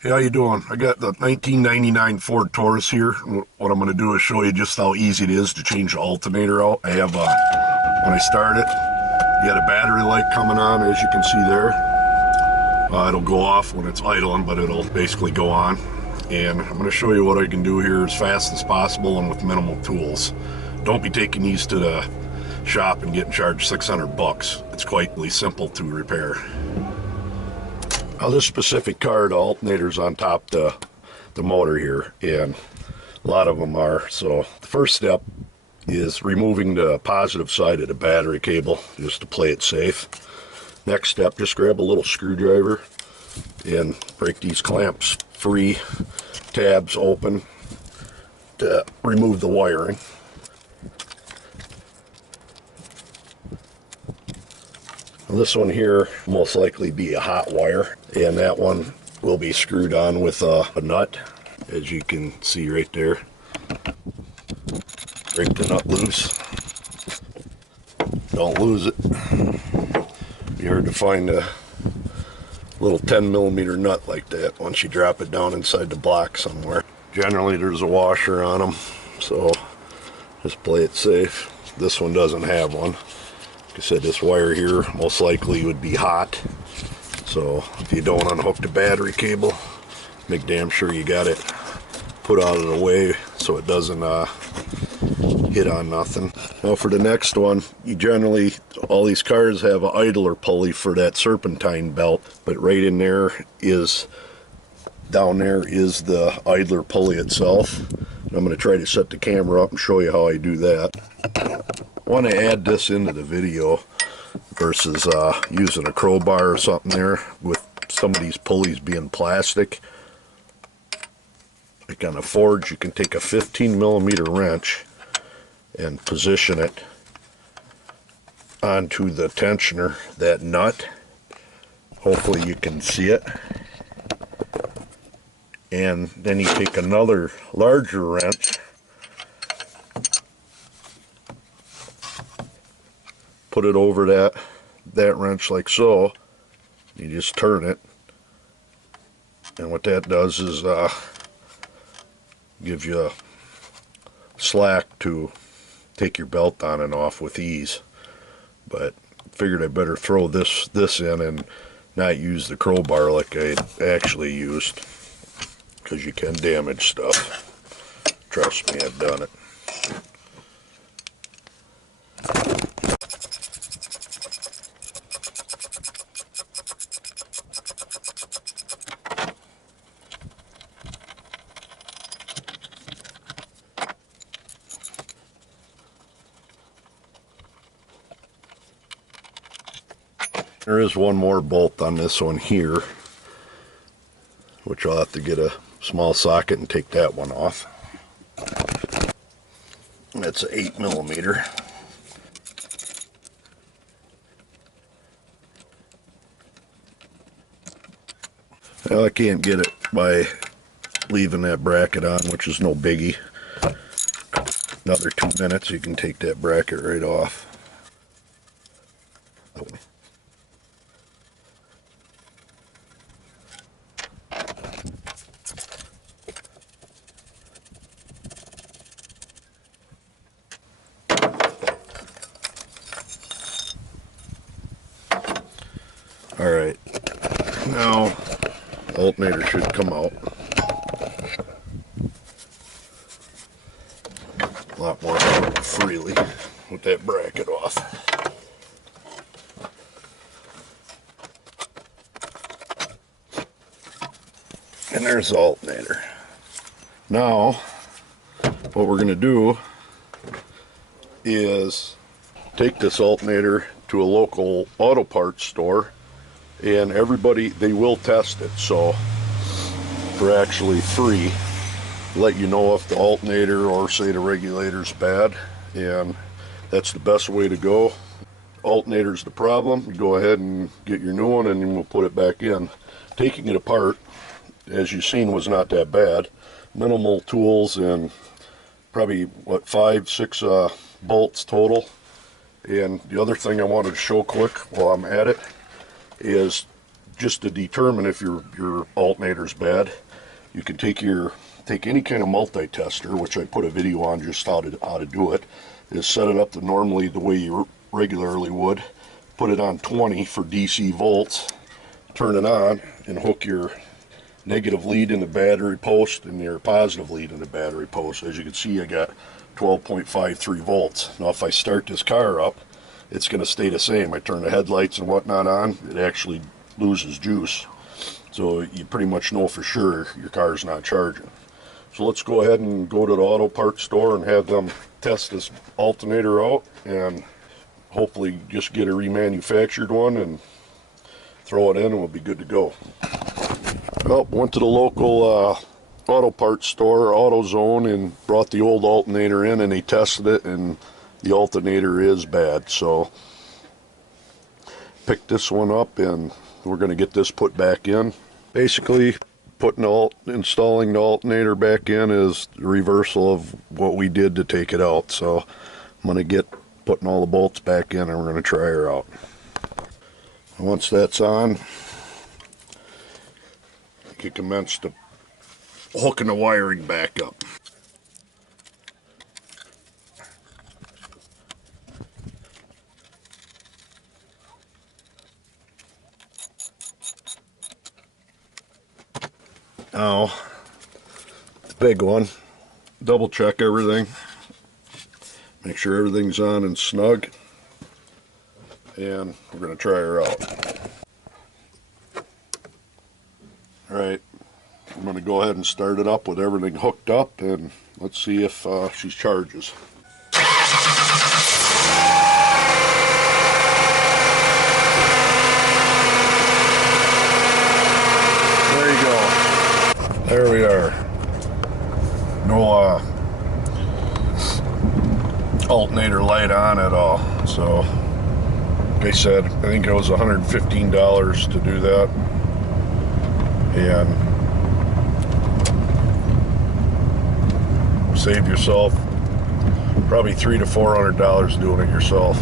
Hey, how you doing? I got the 1999 Ford Taurus here. What I'm going to do is show you just how easy it is to change the alternator out. I have, when I start it, you got a battery light coming on, as you can see there. It'll go off when it's idling, but it'll basically go on. And I'm going to show you what I can do here as fast as possible and with minimal tools. Don't be taking these to the shop and getting charged $600. It's quite simple to repair. Now this specific car, the alternator's on top the motor here, and a lot of them are. So the first step is removing the positive side of the battery cable just to play it safe. Next step, just grab a little screwdriver and break these clamps free, tabs open to remove the wiring. This one here most likely be a hot wire, and that one will be screwed on with a nut, as you can see right there. Break the nut loose. Don't lose it. Be hard to find a little 10mm nut like that once you drop it down inside the block somewhere. Generally there's a washer on them, so just play it safe. This one doesn't have one. Like I said, this wire here most likely would be hot, so if you don't unhook the battery cable, make damn sure you got it put out of the way so it doesn't hit on nothing. Now for the next one, you generally, all these cars have an idler pulley for that serpentine belt, but right in there is, down there is the idler pulley itself. I'm going to try to set the camera up and show you how I do that. I want to add this into the video versus using a crowbar or something there, with some of these pulleys being plastic. Like on a Ford, you can take a 15mm wrench and position it onto the tensioner, that nut. Hopefully you can see it. And then you take another larger wrench, put it over that wrench like so. You just turn it, and what that does is gives you slack to take your belt on and off with ease. But figured I better throw this in and not use the crowbar like I actually used, because you can damage stuff. Trust me, I've done it. There is one more bolt on this one here, which I'll have to get a small socket and take that one off. That's an 8mm. Well, I can't get it by leaving that bracket on, which is no biggie. Another 2 minutes, you can take that bracket right off. Alright, now the alternator should come out a lot more freely with that bracket off. And there's the alternator. Now, what we're going to do is take this alternator to a local auto parts store, and everybody, they will test it, so for actually free, let you know if the alternator or say the regulator's bad, and that's the best way to go. Alternator's the problem, you go ahead and get your new one and then we'll put it back in. Taking it apart, as you've seen, was not that bad. Minimal tools and probably what, 5-6 bolts total. And the other thing I wanted to show quick while I'm at it is just to determine if your alternator's bad, you can take any kind of multi-tester, which I put a video on just how to do it, is set it up to normally the way you regularly would, put it on 20 for DC volts, turn it on, and hook your negative lead in the battery post and your positive lead in the battery post. As you can see, I got 12.53 volts. Now if I start this car up, it's going to stay the same. I turn the headlights and whatnot on, it actually loses juice. So you pretty much know for sure your car's not charging. So let's go ahead and go to the auto parts store and have them test this alternator out, and hopefully just get a remanufactured one and throw it in and we'll be good to go. Well, went to the local auto parts store, AutoZone, and brought the old alternator in, and they tested it, and the alternator is bad. So picked this one up, and we're going to get this put back in. Basically, installing the alternator back in is the reversal of what we did to take it out. So I'm going to get putting all the bolts back in, and we're going to try her out. Once that's on, you can commence to hooking the wiring back up. Now, the big one, double check everything, make sure everything's on and snug, and we're going to try her out. Alright, I'm going to go ahead and start it up with everything hooked up, and let's see if she charges. There you go. There we are. No alternator light on at all. So, like I said, I think it was $115 to do that. And save yourself probably $300 to $400 doing it yourself.